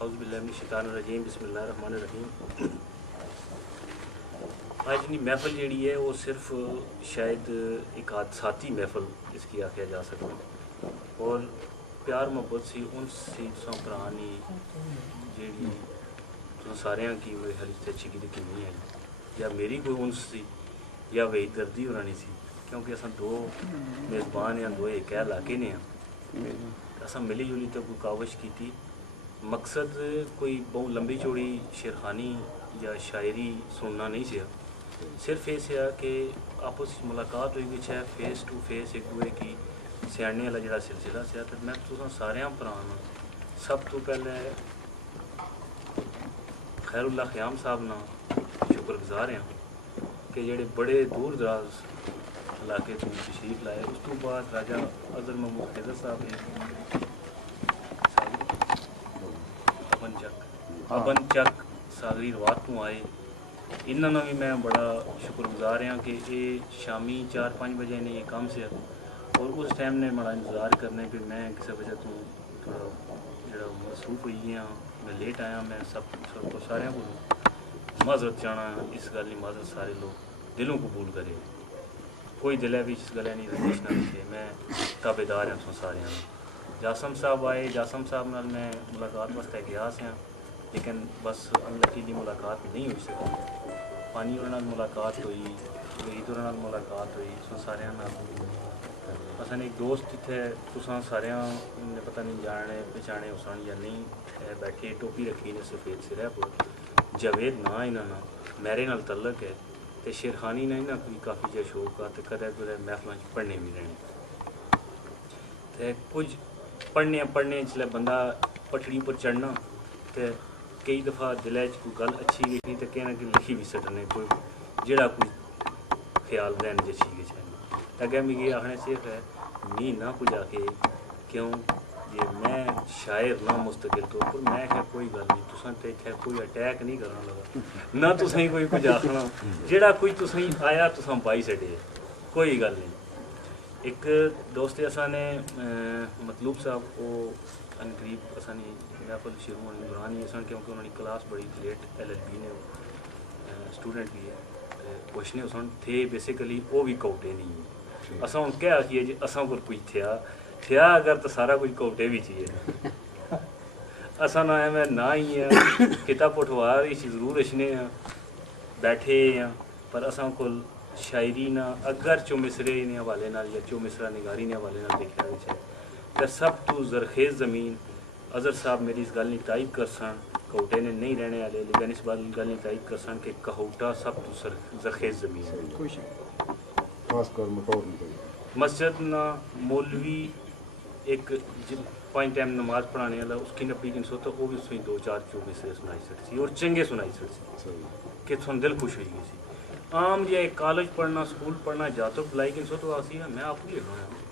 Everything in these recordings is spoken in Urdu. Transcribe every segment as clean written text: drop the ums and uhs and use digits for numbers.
اعوذ باللہ من الشیطان الرجیم بسم اللہ الرحمن الرحیم. آج کی محفل جیڑی ہے وہ صرف شاید ایک حادثاتی محفل اس کی آخیا جا سکتا اور پیار محبت سی ان سی تساں پرانی جیڑی تساں سارے کی میرے خیال سے اچھی کی نہیں آئی یا میری کوئی انس سی یا وہی دردی ہونی سی کیونکہ اصل دو میزبان ہیں دو ایک علاقے نے ہیں اصل ملی جلی تو کوئی کاوش کی تھی. مقصد کوئی بہت لمبی چوڑی شیرخانی یا شاعری سننا نہیں سیا صرف یہ سیا کہ آپس ملاقات ہوئی کچھ ہے فیس ٹو فیس ایک دوے کی سیانے والا جڑا سلسلہ سیا تو میں تو سارے پرانا سب تو پہلے خیر اللہ خیام صاحب نا شکر گزار ہیں کہ جڑے بڑے دور دراز علاقے تو تشریف لائے. اس تو بعد راجہ اظہر محمود حیدر صاحب نے ابن چک ساگری روات تو آئے انہوں بھی میں بڑا شکر گزار ہاں کہ یہ شامی 4-5 بجے نے یہ کام سے اور اس ٹائم نے بڑا انتظار کرنے پہ میں کسی وجہ تو تھوڑا جڑا مصروف ہوئی ہاں میں لیٹ آیا. میں سب کو سارے کو معذرت چاہنا اس گل کی معذرت سارے لوگ دلوں قبول کرے کوئی دل بھی اس گلے نہیں رنجش نہ رکھے. میں تابے دار ہوں سارے. جاسم صاحب آئے جاسم صاحب نال میں ملاقات واسطے گیا سا لیکن بس اللہ کی ملاقات نہیں ہوئی سکی. پانی اور ملاقات ہوئی عید اور ملاقات ہوئی سو سارے اصل ایک دوست اتنے تساں سارے نے پتہ نہیں جانے پہچانے اسان یا نہیں بیٹھے ٹوپی رکھی نے سفید سرہ پر جاوید نا یہاں میرے نال تعلق ہے تو شیرخانی نے یہاں کوئی کافی جا شوق آ تو کدے کدے محفلوں پڑھنے بھی رہنے تو کچھ پڑھنے جسے بندہ پٹڑی پر چڑھنا تو کئی دفعہ دل کوئی گل اچھی لکھنی تو کہیں نہ کہ لکھی بھی سٹنے کوئی جڑا کوئی خیال رہنے اچھی گئی چاہیے اگے مجھے آخنے صرف ہے می نہ کچھ آ کے کیوں یہ میں شاعر نہ مستقل طور پر میں کہ کوئی گل نہیں تساں تے اتنے کوئی اٹیک نہیں کرنا لگا نہ تسیں کوئی کچھ آخنا جڑا کوئی تسیں آیا تساں پائی سٹے کوئی گل نہیں. ایک دوست اصا نے مطلوب صاحب وہ ان قریب اصا نے محفل شروع ہونے دوران ہی سن کیونکہ انہوں نے کلاس بڑی لیٹ LLB نے اسٹوڈنٹ بھی ہے پوچھنے سن تھے بیسیکلی وہ بھی کوٹے نہیں ہیں اصا ہوں کیا آخیے جی اصا کو کچھ تھیا اگر تو سارا کچھ کوٹے بھی چاہیے اصا نہ میں نہ ہی ہیں کتاب پٹھوار ہی ضرور رچنے ہیں بیٹھے ہیں پر اصا کو شاعری نہ اگر چو مصرے نے حوالے نال یا چو مصرا نگاری نے حوالے نال دیکھا ہے تو سب تو زرخیز زمین اظہر صاحب میری اس گل نہیں تائید کر سن کہوٹے نے نہیں رہنے والے لیکن اس بات گل نہیں تائید کر سن کہ کہوٹا سب تو زرخیز زمین مسجد نہ مولوی ایک 5 ٹائم نماز پڑھانے والا اس کی نپی کنسو تو وہ بھی اس میں 2-4 چو مصرے سنائی سکتی اور چنگے سنائی سکتی کہ تھوڑا دل خوش ہوئی گئی سی. عام جی کالج پڑھنا سکول پڑھنا جا تو بلائی کنسو تو آسی ہے میں آپ کو لکھنا ہے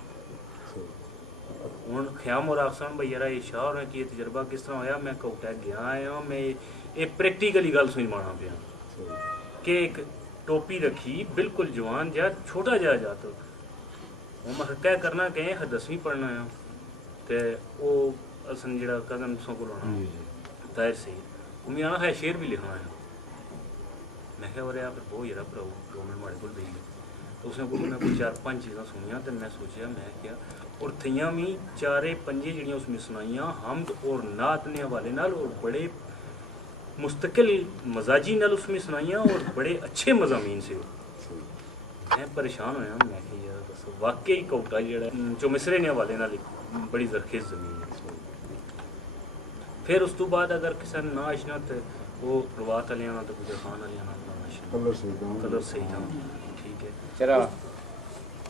ہوں خیام اور آخسان بھائی یار یہ شاہ اور کہ یہ تجربہ کس طرح ہویا میں کوٹا گیا آیا میں یہ پریکٹیکلی گل سوئی مانا پیا کہ ایک ٹوپی رکھی بالکل جوان جا چھوٹا جا تو وہ میں کیا کرنا کہیں 10ویں پڑھنا ہے تو وہ اصل جڑا کزن سو کو لانا ظاہر سے وہ میں آنا ہے شعر بھی لکھنا ہے میں کہا اور پھر بہت یار پڑھاؤ 2 منٹ مارے کو دے گی تو اس نے کو میں کوئی 4-5 چیزاں سنیاں تو میں سوچا میں کیا اور تھیاں بھی 4-5 جڑیاں اس میں سنائیاں حمد اور نعت نے حوالے نال اور بڑے مستقل مزاجی نال اس میں سنائیاں اور بڑے اچھے مضامین سے میں پریشان ہویا میں کہ یار بس واقعی کوٹا جڑا جو مصرے نے حوالے نال بڑی زرخیز زمین ہے. پھر اس تو بعد اگر کسی نے نہ آشنا تو وہ روات والے آنا تو گجر خان والے آنا کلر صحیح نہ ٹھیک ہے.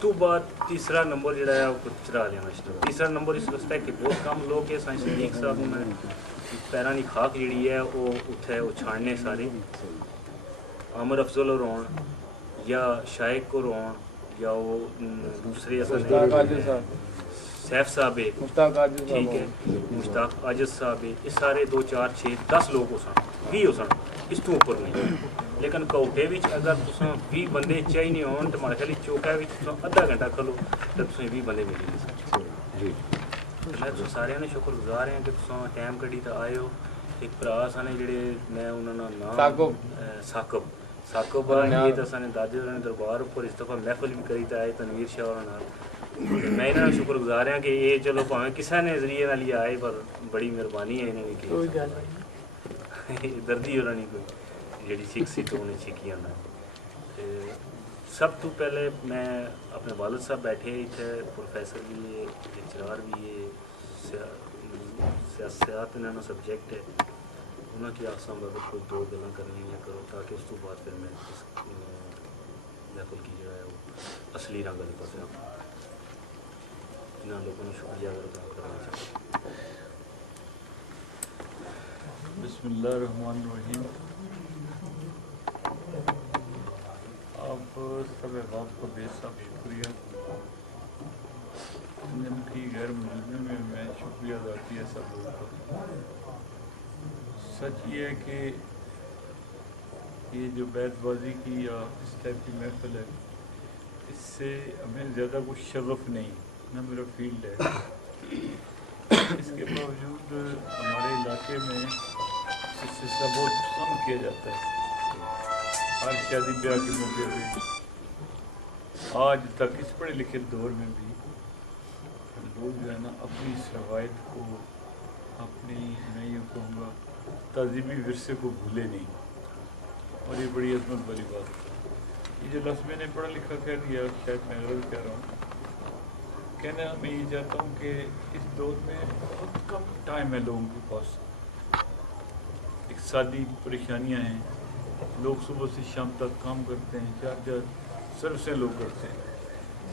تو بعد تیسرا نمبر جڑا ہے وہ چرا لینا آشنا. تیسرا نمبر اس واسطے کہ بہت کم لوگ ہے سائنس صدیق صاحب میں پیرانی خاک جڑی ہے وہ اتھے وہ چھاڑنے سارے عامر افضل اور رون یا شائق کو رون یا وہ دوسرے سیف صاحب ہے ٹھیک ہے مشتاق عاجز صاحب ہے یہ سارے 2-4-6-10 لوگ ہو سن 20 ہو سن اس تو اوپر نہیں. لیکن کوٹے اگر تساں 20 بندے چاہیے ہون تو مارے خیال چوکا تساں آدھا گھنٹہ کھلو تو تساں 20 بندے ملے نہیں سکتے. میں سارے نے شکر گزار ہیں کہ تساں ٹائم کڈی تو آئے ہو ایک ਭਰਾ ਸਨ ਜਿਹੜੇ ਮੈਂ ਉਹਨਾਂ ਦਾ ਨਾਮ ਸਾਕਬ ਇਹ ਤਾਂ ਸਾਨੇ ਦਾਦੇ ਉਹਨਾਂ ਨੇ ਦਰਬਾਰ ਉੱਪਰ ਇਸ ਦਫਾ ਮਹਿਫਲ ਵੀ ਕਰੀ ਤਾਂ ਆਏ ਤਨਵੀਰ ਸ਼ਾਹ ਉਹਨਾਂ ਨਾਲ ਮੈਂ ਇਹਨਾਂ ਦਾ ਸ਼ੁਕਰਗੁਜ਼ਾਰ ਹਾਂ ਕਿ ਇਹ ਚਲੋ ਭਾਵੇਂ ਕਿਸੇ ਨੇ ਜ਼ਰੀਏ ਨਾਲ ਹੀ ਆਏ ਪਰ ਬੜੀ ਮਿਹਰਬਾਨੀ ਹੈ ਇਹਨਾਂ ਦੀ ਕਿ ਕੋਈ ਗੱਲ ਨਹੀਂ ਦਰਦੀ ਉਹਨਾਂ ਨੇ ਕੋਈ ਜਿਹੜੀ ਸਿੱਖ ਸੀ ਤੋਂ ਉਹਨੇ ਸਿੱਖੀ ਆਉਂਦਾ ਤੇ ਸਭ ਤੋਂ ਪਹਿਲੇ ਮੈਂ ਆਪਣੇ ਵਾਲਦ ਸਾਹਿਬ ਬੈਠੇ ਇੱਥੇ ਪ੍ਰੋਫੈਸਰ ਵੀ ਹੈ ਲੈਕਚਰਰ ਵੀ ਹੈ ਸਿਆਸਤ ਇਹਨਾਂ ਦਾ ਸਬਜੈਕਟ ਹੈ ਉਹਨਾਂ ਕੀ ਆਸਾਂ ਬਾਬਤ ਕੋਈ ਦੋ ਗੱਲਾਂ ਕਰਨੀਆਂ ਕਰੋ تاکہ اس ਤੋਂ ਬਾਅਦ ਫਿਰ ਮੈਂ ਇਸ محفل کی جو ہے وہ اصلی رنگ والی پاس ان لوگوں نے شکریہ ادا کرنا چاہتا بسم اللہ الرحمن الرحیم. آپ سب احباب کو بے حساب شکریہ. جن کی غیر موجودگی میں شکریہ ادا کیا سب لوگوں کا. سچ یہ ہے کہ یہ جو بیت بازی کی یا اس ٹائپ کی محفل ہے اس سے ہمیں زیادہ کچھ شغف نہیں نہ میرا فیلڈ ہے. اس کے باوجود ہمارے علاقے میں اس سلسلہ بہت پسند کیا جاتا ہے. ہر شادی بیاہ کے موقع پہ آج تک اس پڑھے لکھے دور میں بھی لوگ جو ہے نا اپنی اس روایت کو اپنی میں یہ کہوں گا تہذیبی ورثے کو بھولے نہیں اور یہ بڑی عظمت والی بات ہے. یہ جو لفظ میں نے پڑھا لکھا کہہ دیا شاید میں غلط کہہ رہا ہوں. کہنا میں یہ چاہتا ہوں کہ اس دور میں بہت کم ٹائم ہے لوگوں کے پاس. اقتصادی پریشانیاں ہیں, لوگ صبح سے شام تک کام کرتے ہیں, 4 سروسیں لوگ کرتے ہیں.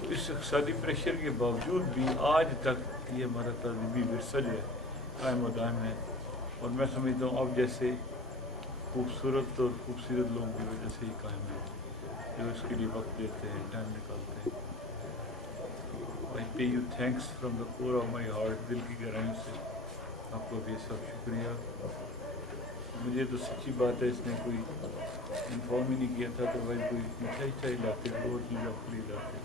تو اس اقتصادی پریشر کے باوجود بھی آج تک یہ ہمارا تہذیبی ورثہ جو ہے قائم و دائم ہے. اور میں سمجھتا ہوں اب جیسے خوبصورت اور خوبصورت لوگوں کی وجہ سے ہی قائم ہے جو اس کے لیے وقت دیتے ہیں, ٹائم نکالتے ہیں. I pay you thanks from the core of my heart. دل کی گہرائیوں سے آپ کو بھی سب شکریہ. مجھے تو سچی بات ہے اس نے کوئی انفارم ہی نہیں کیا تھا تو بھائی کوئی مٹھائی چائی لاتے وہ چیز آپ کو لاتے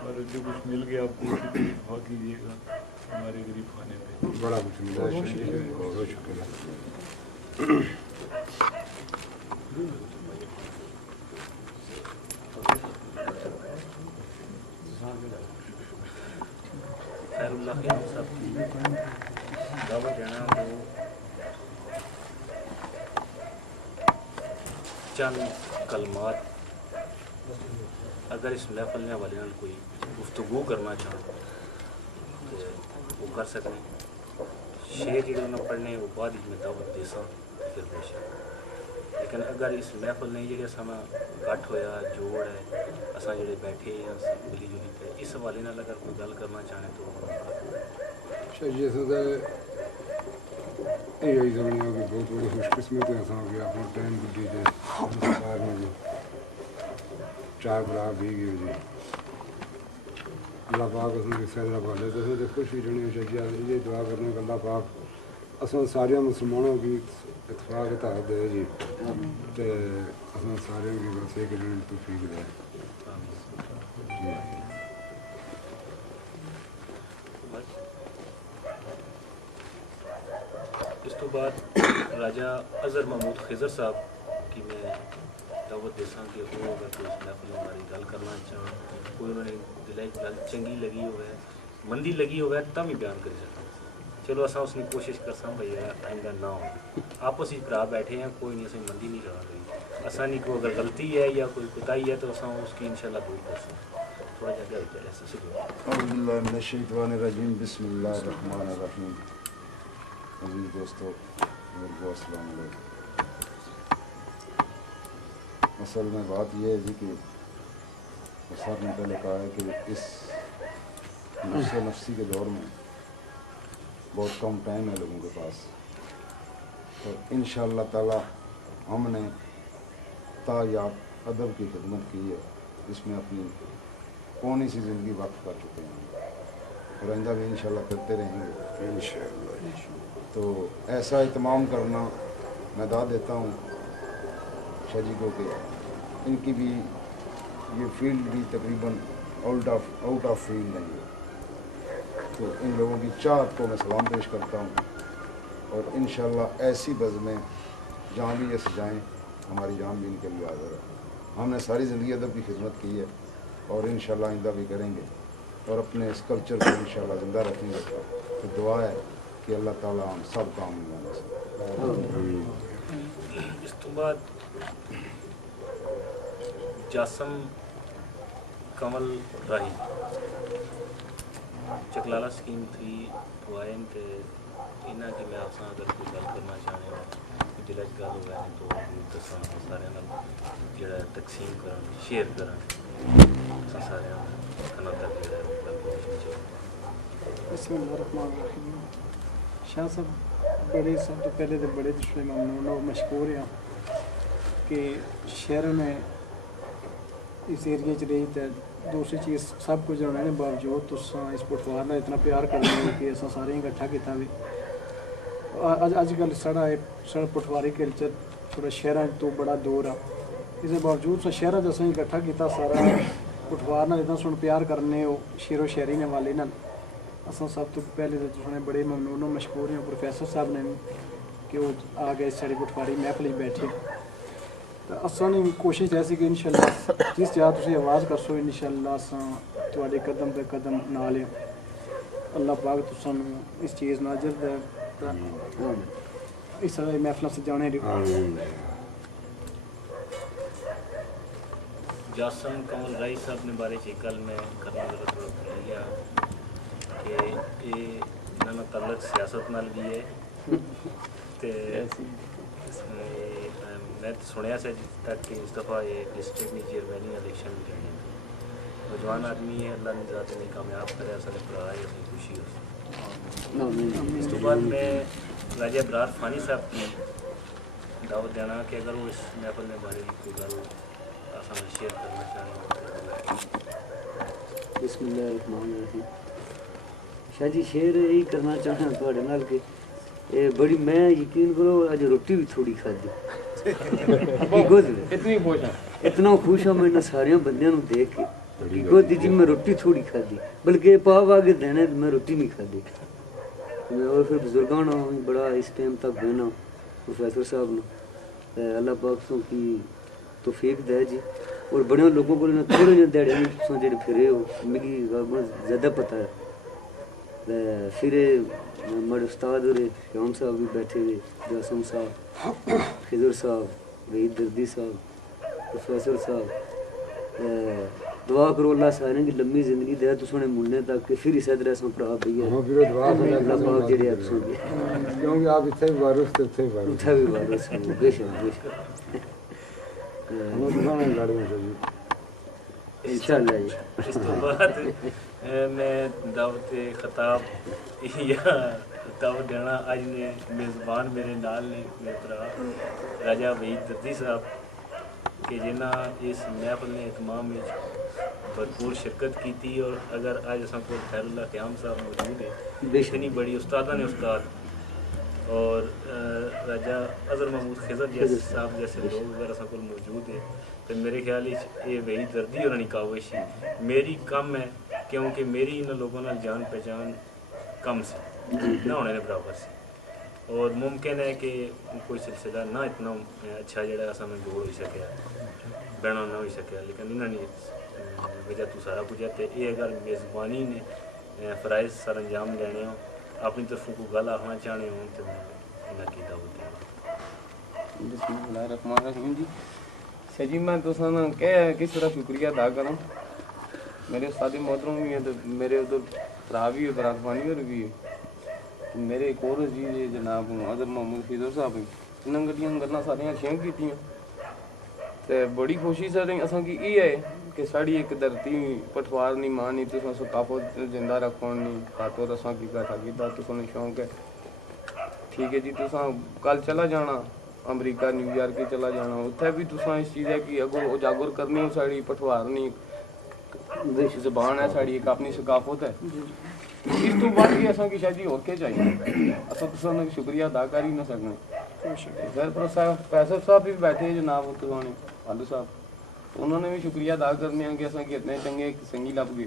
اور جو کچھ مل گیا آپ کو بہت کیجیے گا ہمارے غریب کھانے پہ. بڑا کچھ ملا ہے, بہت شکریہ. خیر اللہ خیر صاحب کی دعوت دینا وہ چند کلمات اگر اس محفل نے والے کوئی گفتگو کرنا چاہوں تو وہ کر سکیں. شعر جڑے نہ پڑھنے وہ بعد میں دعوت دے سا پھر بے شک. لیکن اگر اس محفل نے جڑے سما کٹ ہویا جوڑ ہے اساں جڑے بیٹھے ہیں ملی جلی پہ اس حوالے نال اگر کوئی گل کرنا چاہے تو شاید یہی سمجھنا کہ بہت بڑی خوش قسمت ہے ہو گیا اپنا ٹائم گڈی دے سرکار میں جی 4 برا بھی گئے جی. اللہ پاک اس کے سیدرہ والے تو خوش ہی رہنی چاہیے. یہ دعا کرنے کہ اللہ پاک اصل سارے مسلمانوں کی اتفاق اتحاد دے جی تے اصل سارے کی بس ایک رہنے کی توفیق دے جی. اس تو بعد راجہ اظہر محمود خضر صاحب کی میں دعوت دے ساں کہ وہ اگر کوئی اس محفل ہماری گل کرنا چاہیں کوئی انہوں نے دلائی گل چنگی لگی ہوئے مندی لگی ہوئے تب ہی بیان کر سکتا. چلو اصا اس کی کوشش کرساں بھائی آئندہ نہ ہو آپس ہی بھرا بیٹھے ہیں کوئی نہیں اصل مندی نہیں کرا رہی اصا نہیں کوئی اگر غلطی ہے یا کوئی کوتاہی ہے تو اصا اس کی انشاءاللہ دور کر سکیں. تھوڑا جا گیا چلے ایسا شکریہ. اعوذ باللہ من الشیطان الرجیم بسم اللہ الرحمن الرحیم. عزیز دوستو السلام علیکم. اصل میں بات یہ ہے جی کہ سر نے پہلے کہا ہے کہ اس نفسی کے دور میں بہت کم ٹائم ہے لوگوں کے پاس تو انشاءاللہ تعالی ہم نے تایاب ادب کی خدمت کی ہے جس میں اپنی پونی سی زندگی وقف کر چکے ہیں اور آئندہ بھی انشاءاللہ کرتے رہیں گے انشاءاللہ. تو ایسا اہتمام کرنا میں دعوت دیتا ہوں شاہ جی کو کہ ان کی بھی یہ فیلڈ بھی تقریباً آؤٹ آف فیلڈ نہیں ہے تو ان لوگوں کی چاہت کو میں سلام پیش کرتا ہوں اور انشاءاللہ ایسی بزمیں جہاں بھی یہ سجائیں ہماری جان بھی ان کے لیے حاضر ہے. ہم نے ساری زندگی ادب کی خدمت کی ہے اور انشاءاللہ آئندہ بھی کریں گے اور اپنے اس کلچر کو انشاءاللہ زندہ رکھیں گے. تو دعا ہے کہ اللہ تعالیٰ ہم سب کام میں سے. اس تو بعد جاسم کمل راہی چکلالہ سکیم تھی وائن تے انہاں کی میں آپ سے اگر کوئی گل کرنا چاہنے ہوں دل چ گل ہو گئے تو دساں سارے جڑا تقسیم کرن شیئر کرن سارے کھانا تک جڑا گل پہنچے. بسم اللہ الرحمن الرحیم. شاہ صاحب بڑے سب تو پہلے تو بڑے دشمن ممنون اور مشکور ہیں کہ شہروں میں اس ایریے چ رہی تو دوسری چیز سب کچھ ہونے کے باوجود تساں اس پٹوار کا اتنا پیار کرنے کہ اصا سارے اکٹھا کیتا بھی. اج کل ساڑا پٹواری کلچر تھوڑا شہروں تو بڑا دور آ اس باوجود شہروں سے اکٹھا کیتا سارا پٹوار نال اتنا سن پیار کرنے ہو شیر و شاعری نے والے نال اصل سب تو پہلے تو تھوڑے بڑے ممنون و مشکور ہیں پروفیسر صاحب نے کہ وہ آ گئے ساری پٹواری محفل بیٹھے. تو اصل کوشش ایسی کہ انشاءاللہ جس جگہ تھی آواز کرسو انشاءاللہ اصل تھوڑے قدم پہ قدم نال اللہ پاک تساں اس چیز ناجر دے اس طرح محفل سے جانے جاسم کمل رائی صاحب نے بارے گل میں کرنا ضرورت پڑ گیا کہ یہ انہوں تعلق سیاست نال بھی ہے میں سنیا سے تک کہ اس دفعہ یہ ڈسٹرکٹ میں چیئرمینی الیکشن بھی جانے نوجوان آدمی ہے اللہ نے ذات میں کامیاب کرے اصل برا ہے اپنی خوشی ہو. اس کے بعد میں راجہ ابرار فانی صاحب کی دعوت دینا کہ اگر وہ اس محفل میں بارے کوئی گل آسان شیئر کرنا چاہیں. بسم اللہ الرحمن الرحیم. شاہ جی شیئر یہی کرنا چاہنا تھوڑے نال کہ بڑی میں یقین کرو اج روٹی بھی تھوڑی کھادی اتنا خوش ہوں میں سارے بندیاں نو دیکھ کے گودی جی میں روٹی تھوڑی کھادی بلکہ پاو آگے دینے میں روٹی نہیں کھادی. اور پھر بزرگاں بڑا اس ٹائم تک بہنا پروفیسر صاحب نے اللہ پاک سو کی توفیق دے جی اور بڑے لوگوں کو تھوڑے جہاں دیہڑے سو جڑے پھرے ہو مجھے زیادہ پتہ ہے. پھر ہمارے استاد اور شیام صاحب بھی بیٹھے ہوئے جاسم صاحب خضر صاحب وحید دردی صاحب پروفیسر صاحب دعا کرو اللہ سارے کی لمبی زندگی دے تو سونے ملنے تک کہ پھر اسی طرح سن پڑا پی ہے اللہ پاک جڑے آپ سن گے کیونکہ آپ اتنے بھی وارث تھے اتنے بھی وارث اتھا بھی وارث ہوں بے شک بے شک انشاءاللہ جی. اس تو بعد میں دعوت خطاب یا دعوت دینا اج نے میزبان میرے نال نے میرے بھرا راجہ وحید دردی صاحب کہ جنہ اس محفل نے اہتمام میں بھرپور شرکت کی تھی. اور اگر اج اصل کو خیر اللہ قیام صاحب موجود ہے اتنی بڑی استادہ نے استاد اور راجہ اظہر محمود خضر جیسے صاحب جیسے لوگ اگر اصل کو موجود ہیں تو میرے خیال یہ وہی دردی اور کاوش میری کم ہے کیونکہ میری ان لوگوں نے جان پہچان کم سے نہ ہونے کے برابر سے اور ممکن ہے کہ کوئی سلسلہ نہ اتنا اچھا جڑا ایسا میں جوڑ ہو سکیا بہنا نہ ہو سکیا لیکن انہوں نے وجہ تو سارا کچھ ہے. یہ اگر میزبانی نے فرائض سر انجام لینے ہوں اپنی طرفوں کو گل آخنا چاہنے ہوں تو میں انہیں کی دعوت دیں. بسم اللہ الرحمن الرحیم. جی شاہ جی میں تو کس طرح شکریہ ادا کروں. میرے استاد محترم بھی ہیں تو میرے ادھر بھرا بھی ہے برات فانی اور بھی ہے. میرے ایک اور عزیز جناب اظہر محمود خضر صاحب انہوں نے گلاں ساریاں شیئر کیتیاں تے بڑی خوشی سر اساں کی یہ ہے کہ ساڑی ایک دھرتی پٹوار نہیں ماں نہیں تو ثقافت زندہ رکھو نہیں خاطر اساں کی بیٹھا کیتا تو سن شوق ہے. ٹھیک ہے جی تساں کل چلا جانا امریکہ نیو یارک چلا جانا اتنے بھی تساں اس چیز ہے کہ اگر اجاگر کرنی ہو ساڑی پٹوار نہیں زبان ہے ساڑی ایک اپنی ثقافت ہے. اس تو بعد بھی اساں کی شاہ جی اور کے چاہیے اساں تساں نے شکریہ ادا کر ہی نہ سکنے. فیصل صاحب بھی بیٹھے ہیں جناب اتنے آلو صاحب انہوں نے بھی شکریہ ادا کرنے ہیں کہ اساں کے اتنے چنگے سنگی لب گئے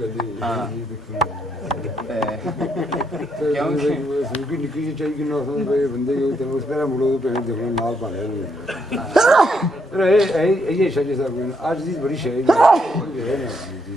ਗੱਲ ਹੈ ਹਾਂ। ਜੀ ਦੇਖੋ ਤੇ ਕਿਉਂ ਸੁਕੀ ਨਿੱਕੀ ਜਿਹੀ ਚਾਹੀ ਕਿ ਨਾ ਹੋਵੇ ਬੰਦੇ ਕੋਈ ਤੇ ਉਸ ਤਰ੍ਹਾਂ ਮੁੜੋ ਤੇ ਦੇਖੋ ਨਾਲ ਭਾਲਿਆ ਨਹੀਂ ਇਹ ਸ਼ਾਜੀ ਸਾਹਿਬ ਅੱਜ ਦੀ ਬੜੀ ਸ਼ਾਇਰੀ ਹੈ ਨਾ ਜੀ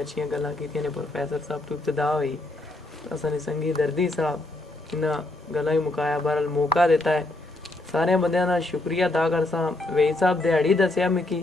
ਅੱਛੀਆਂ ਗੱਲਾਂ ਕੀਤੀਆਂ ਨੇ ਪ੍ਰੋਫੈਸਰ ਸਾਹਿਬ ਤੋਂ ਇਬਤਦਾ ਹੋਈ ਅਸਾਂ ਨੇ ਸੰਗੀ ਦਰਦੀ ਸਾਹਿਬ ਇਹਨਾਂ ਗੱਲਾਂ ਹੀ ਮੁਕਾਇਆ ਬਹਰਲ ਮੌਕਾ ਦਿੱਤਾ ਹੈ ਸਾਰੇ ਬੰਦਿਆਂ ਦਾ ਸ਼ੁਕਰੀਆ ਅਦਾ ਕਰਸਾਂ ਵੇਈ ਸਾਹਿਬ ਦਿਹਾੜੀ ਦੱਸਿਆ ਮੈਂ ਕਿ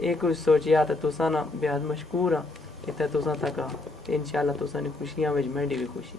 ਇਹ ਕੁਝ ਸੋਚਿਆ ਤਾਂ ਤੁਸਾਂ ਨਾ ਬਿਆਦ ਮਸ਼ਕੂਰ ਆ ਕਿਤੇ ਤੁਸਾਂ ਤੱਕ ਆ ਇਨਸ਼ਾਅੱਲਾ ਤੁਸਾਂ ਨੇ ਖੁਸ਼ੀਆਂ ਵਿੱਚ ਮੈਂਡੀ ਵੀ ਖੁਸ਼ੀ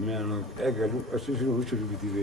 ਮੈਂ ਇਹ ਗੱਲ ਅਸੀਂ ਸ਼ੁਰੂ ਕੀਤੀ ਵੇ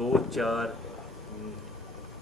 2-4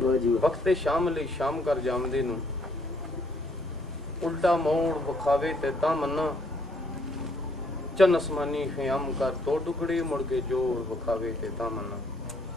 ਵਾਹ ਜੀ ਵਾਹ। ਵਕਤੇ ਸ਼ਾਮ ਲਈ ਸ਼ਾਮ ਕਰ ਜਾਮਦੇ ਨੂੰ ਉਲਟਾ ਮੋੜ ਵਿਖਾਵੇ ਤੇ ਤਾਂ ਮੰਨਾ ਚੰਨ ਅਸਮਾਨੀ ਖਿਆਮ ਕਰ ਦੋ ਟੁਕੜੇ ਮੁੜ ਕੇ ਜੋਰ ਵਿਖਾਵੇ ਤੇ ਤਾਂ ਮੰਨਾ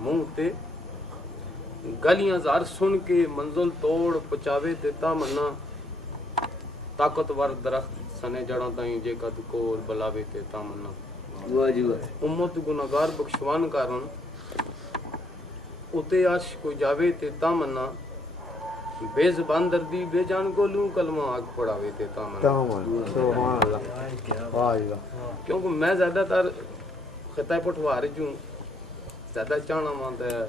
ਮੂੰਹ ਤੇ ਗਾਲੀਆਂ ਜ਼ਾਰ ਸੁਣ ਕੇ ਮੰਜ਼ਲ ਤੋੜ ਪਹੁੰਚਾਵੇ ਤੇ ਤਾਂ ਮੰਨਾ ਤਾਕਤਵਰ ਦਰਖਤ ਸਨੇ ਜੜਾਂ ਤਾਈਂ ਜੇ ਕਦ ਕੋਲ ਬੁਲਾਵੇ ਤੇ ਤਾਂ ਮੰਨਾ ਵਾਹ ਜੀ ਵਾਹ। ਉਮਤ ਗੁਨਾਹਗਾਰ ਬਖਸ਼ਵਾਨ ਕਾਰਨ ਉਤੇ ਅਰਸ਼ ਕੋ ਜਾਵੇ ਤੇ ਤਾਂ ਮੰਨਾ ਬੇਜ਼ਬਾਨ ਦਰਦੀ ਬੇਜਾਨ ਕੋ ਲੂ ਕਲਮਾ ਆਗ ਪੜਾਵੇ ਤੇ ਤਾਂ ਮੰਨਾ ਸੁਭਾਨ ਅੱਲਾਹ ਵਾਹ ਜੀ ਵਾਹ। ਕਿਉਂਕਿ ਮੈਂ ਜ਼ਿਆਦਾਤਰ ਖਿਤਾ ਪਟਵਾਰ ਚੋਂ ਜ਼ਿਆਦਾ ਚਾਹਣਾ ਮੰਨਦਾ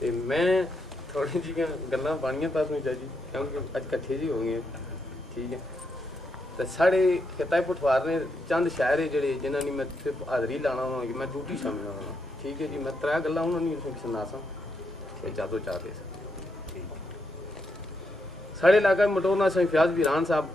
ਤੇ ਮੈਂ ਥੋੜੀ ਜਿਹੀਆਂ ਗੱਲਾਂ ਪਾਣੀਆਂ ਤਾਂ ਤੁਹਾਨੂੰ ਚਾਚੀ ਕਿਉਂਕਿ ਅੱਜ ਇਕੱਠੇ ਜੀ ਹੋ ਗਏ ਠੀਕ ਹੈ ਤੇ ਸਾਡੇ ਖਿਤਾ ਪਟਵਾਰ ਨੇ ਚੰਦ ਸ਼ਾਇਰ ਹੈ ਜਿਹੜੇ ਜਿਨ੍ਹਾਂ ਨੇ ਮੈਂ ਸਿਰਫ ਹਾਜ਼ਰੀ ਲਾਣਾ ਵਾ ਕਿ ਮੈਂ ਡਿਊਟੀ ਸਮਝਣਾ ਵਾ ਠੀਕ ਹੈ ਜੀ ਮੈਂ ਤਰਾ ਗੱਲਾਂ ਉਹਨਾਂ ਨੂੰ ਸੁਣਾਸਾਂ ਤੇ ਜਾਦੋ ਚਾਹਦੇ ਸਾਡੇ ਇਲਾਕਾ ਮਟੋਰਨਾ ਸਿੰਘ ਫਿਆਜ਼ ਵੀਰਾਨ ਸਾਹਿਬ